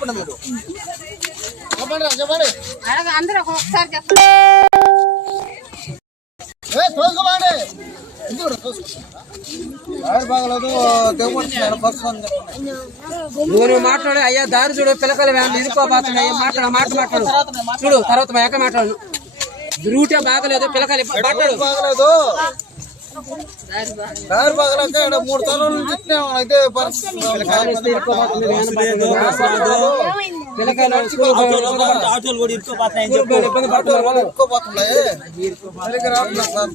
చెప్పండి మీరు. చెప్పండి రా, చెప్పండి. అందరూ ఒక్కొక్కసారి చెప్పండి. తోసుకోమండి. నువ్వు నువ్వు మాట్లాడు అయ్యా దారి చూడు పిల్లకలు అయ్యా మాట్లాడు మాట మాట్లాడు. చూడు తర్వాత మా యొక్క మాట్లాడు రూటే బాగలేదు పిల్లకలు మాట్లాడు బాగలేదు. మూడు తరాల నుంచి ఇట్లా అయితే పరిస్థితి పిల్లకాయలు స్కూల్ ఆటోలు కూడా ఇరుక్కుపోతున్నాయని చెప్పు పోయి ఇబ్బంది పడుతున్నారు వాళ్ళు. ఎక్కువపోతున్నాయి సరిగ్గా రావట్లేదు సార్.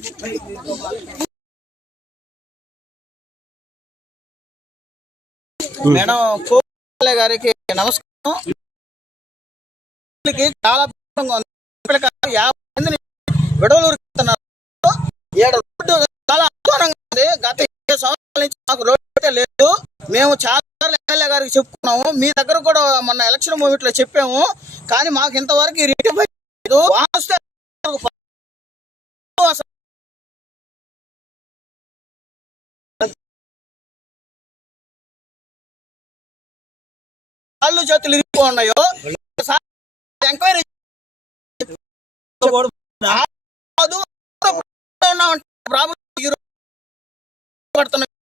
మేడం కోపల్లె గారికి నమస్కారం. చాలా యాభై మందిని విడవలూరు ఏడు నుంచి మాకు రోడ్డు లేదు. మేము చాలా ఎమ్మెల్యే గారికి చెప్పుకున్నాము. మీ దగ్గర కూడా మొన్న ఎలక్షన్ మూవీట్లో చెప్పాము. కానీ మాకు ఇంతవరకు ఈ లేదు. వాన కాళ్ళు చేతులు ఇరిగిపో ఉన్నాయో ఎంక్వైరీ ప్రాబ్లం పడుతున్నాయి.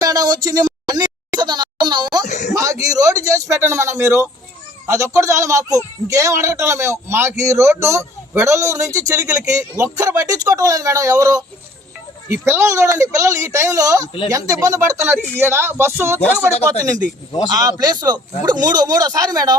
మేడం వచ్చింది? అన్ని అనుకున్నాము. మాకు ఈ రోడ్డు చేసి పెట్టండి మేడం మీరు. అదొక్కటి చాలు మాకు. ఇంకేం అడగటం మేము. మాకు ఈ రోడ్డు విడలూరు నుంచి చిలికిలికి ఒక్కరు పట్టించుకోవటం లేదు మేడం ఎవరు. ఈ పిల్లలు చూడండి పిల్లలు ఈ టైంలో ఎంత ఇబ్బంది పడుతున్నారు? ఈడ బస్సు తిరగబడిపోతుంది ఆ ప్లేస్లో ఇప్పుడు మూడు మూడోసారి మేడం.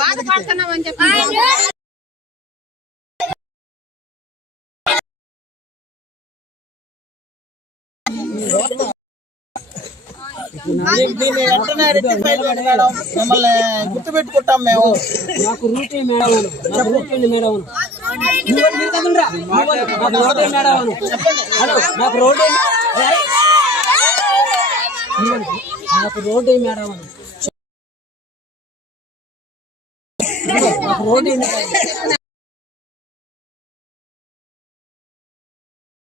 బాధపడుతున్నామని దీన్ని వెంటనే చేయండి మేడం. మిమ్మల్ని గుర్తుపెట్టుకుంటాం మేము. నాకు రూటే మేడం. రూటే మేడం. మాకు నువ్వు మీరు కదండ్రా. నాకు మేడం అను. హలో